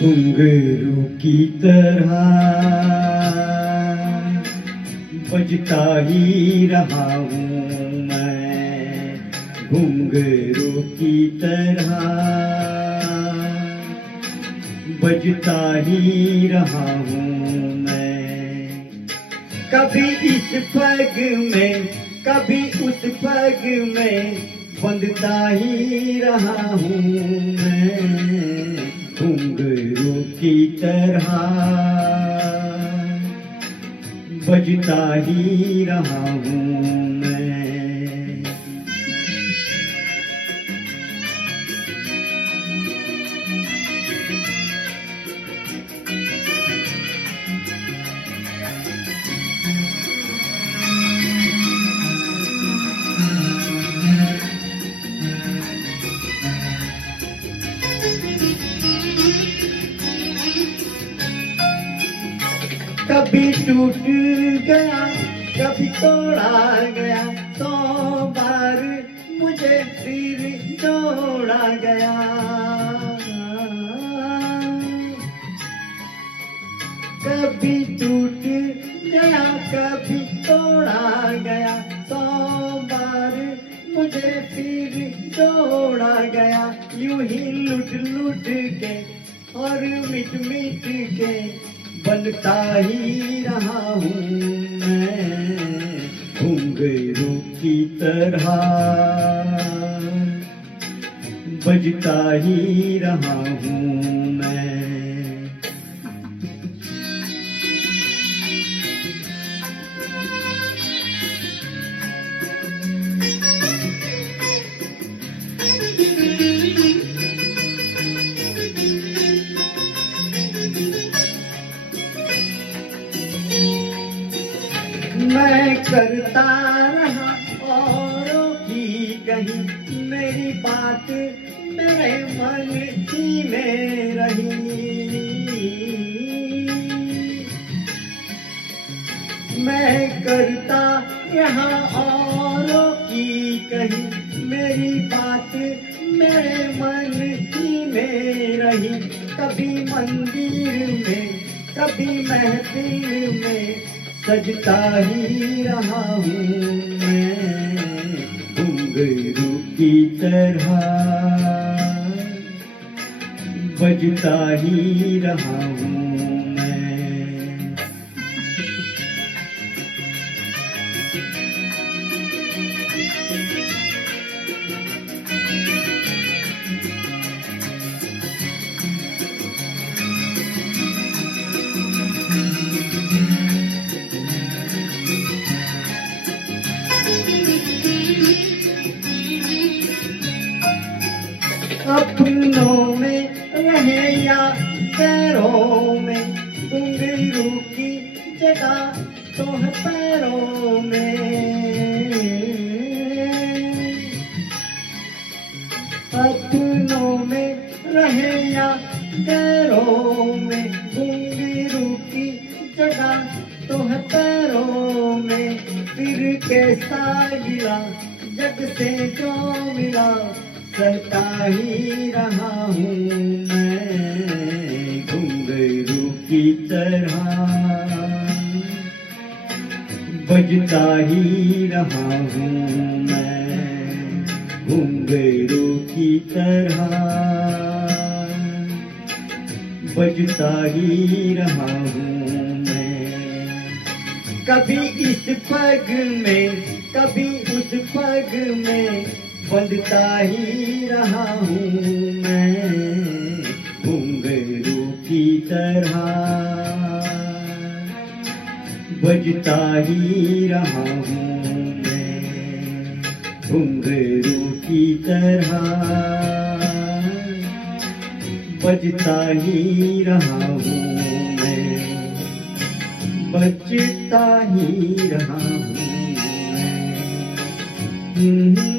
घुंघरू की तरह बजता ही रहा हूँ मैं, घुंघरू की तरह बजता ही रहा हूँ मैं। कभी इस पग में कभी उस पग में बंधता ही रहा हूँ मैं, घुंघरू की तरह बजता ही रहा हूँ मैं। कभी टूट गया कभी तोड़ा गया, 100 बार मुझे फिर जोड़ा गया। कभी टूट गया कभी तोड़ा गया, 100 बार मुझे फिर जोड़ा गया। यूं ही लुट लुट के और मिट मिट के बनता ही रहा हूँ मैं, घुंघरू की तरह बजता ही रहा हूँ मैं। मैं करता रहा औरों की कहीं, मेरी बात मेरे मन ही में रही। मैं करता यहाँ औरों की कहीं, मेरी बात मेरे मन ही में रही। कभी मंदिर में कभी महफिल में सजता ही रहा हूँ मैं, घुंघरू की तरह बजता ही रहा हूँ मैं। अपनों में रहे या पैरों में, घुंघरू की जगह तो है पैरों में। अपनों में रहे या पैरों में, घुंघरू की जगह तो है पैरों में। फिर कैसा गिला जग से जो मिला, सहता ही रहा हूँ मैं, घुंघरू की तरह बजता ही रहा हूँ मैं, घुंघरू की तरह बजता ही रहा हूँ मैं। कभी इस पग में कभी उस पग में बंधता ही रहा हूँ मैं, घुंघरू की तरह बजता ही रहा हूँ मैं, घुंघरू की तरह बजता ही रहा हूँ मैं, बजता ही रहा हूँ मैं।